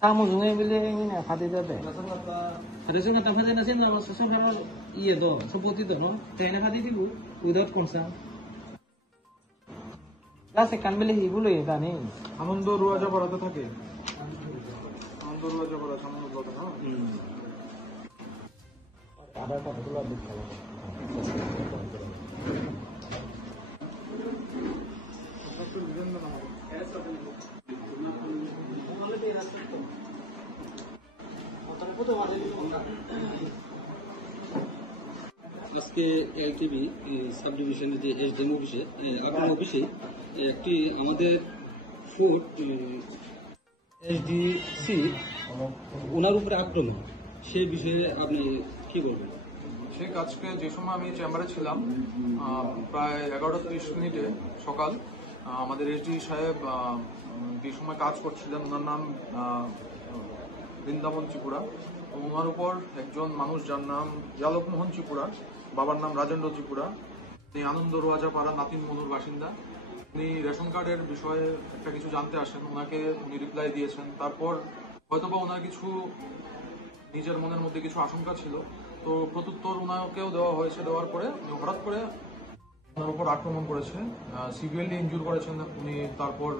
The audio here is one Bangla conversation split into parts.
Kamu sungai beli ini hati dada. Ada sungai tanpa jenis ini nama sesuatu kalau iya do, seperti itu no. Tena hati itu without concern. Lah sekarang beli ibu loh ya kan ini. আনন্দ রোয়াজা পড়াতে থাকে আনন্দ রোয়াজা পড়া সামনে বলতে না Ada apa betul ada kalau. আজকে এলটিবি সাব ডিভিশনের যে এসডিএম অফিসে আপনার অফিসে একটি আমাদের ফুড এসডিসি ওনার উপরে আক্রমণ সেই বিষয়ে আপনি কি বলবেন? ঠিক আজকে যে সময় আমি চেম্বারে ছিলাম প্রায় 11:30 সকাল আমাদের এসডি সাহেব যে সময় কাজ করছিলেন ওনার নাম বৃন্দাবন ত্রিপুরা। ওনার উপর একজন মানুষ যার নাম জালক মোহন ত্রিপুরা, বাবার নাম রাজেন্দ্র ত্রিপুরা, তিনি আনন্দ রোয়াজা পাড়া নাতিন মনুর বাসিন্দা। উনি রেশন কার্ডের বিষয়ে একটা কিছু জানতে আসেন, ওনাকে উনি রিপ্লাই দিয়েছেন। তারপর হয়তোবা ওনার কিছু নিজের মনের মধ্যে কিছু আশঙ্কা ছিল, তো প্রত্যুত্তর ওনাকেও দেওয়া হয়েছে। দেওয়ার পরে হঠাৎ করে ওনার উপর আক্রমণ করেছে, সিভিয়ারলি ইনজুর করেছেন উনি। তারপর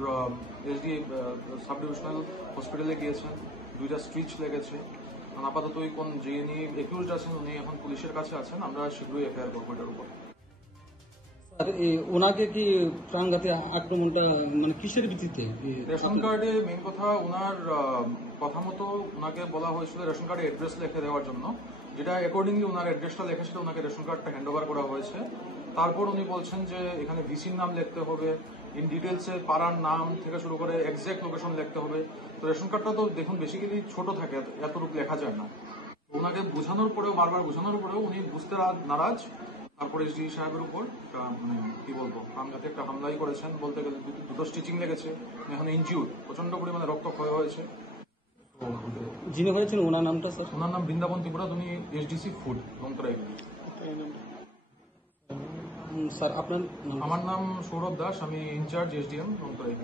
এসডি সাব ডিভিশনাল হসপিটালে গিয়েছেন, 2টা স্ট্রিচ লেগেছে। আপাতত কোন যিনি একিউজড আছেন উনি এখন পুলিশের কাছে আছেন, আমরা শীঘ্রই এফআইআর করবো এটার উপর। ওনাকে কি প্রাণঘাতী আক্রমণটা মানে কিসের ভিত্তিতে? রেশন কার্ডে মেইন কথা ওনার কথা মতো ওনাকে বলা হয়েছিল রেশন কার্ডে অ্যাড্রেস লিখে দেওয়ার জন্য, যেটা অ্যাকর্ডিংলি ওনার অ্যাড্রেসটা লেখা ছিল, ওনাকে রেশন কার্ডটা হ্যান্ড ওভার করা হয়েছে। তারপর উনি বলছেন যে এখানে ভিসির নাম লিখতে হবে, ইন ডিটেলসে পাড়ার নাম থেকে শুরু করে এক্সাক্ট লোকেশন লিখতে হবে। তো রেশন কার্ডটা তো দেখুন বেসিক্যালি ছোট থাকে, এতটুকু লেখা যায় না। ওনাকে বোঝানোর পরেও, বারবার বোঝানোর পরেও উনি বুঝতে নারাজ। তারপরে এসডি সাহেবের উপর কি বলবো প্রাণঘাতী একটা হামলাই করেছেন, বলতে গেলে 2টো স্টিচিং লেগেছে, এখন ইনজিউর, প্রচন্ড পরিমাণে রক্তক্ষয় হয়েছে। যিনি হয়েছেন ওনার নামটা স্যার? ওনার নাম বৃন্দাবন ত্রিপুরা, উনি এসডিসি ফুড লংতরাই। স্যার আপনার? আমার নাম সৌরভ দাস, আমি ইনচার্জ এসডিএম লংতরাই।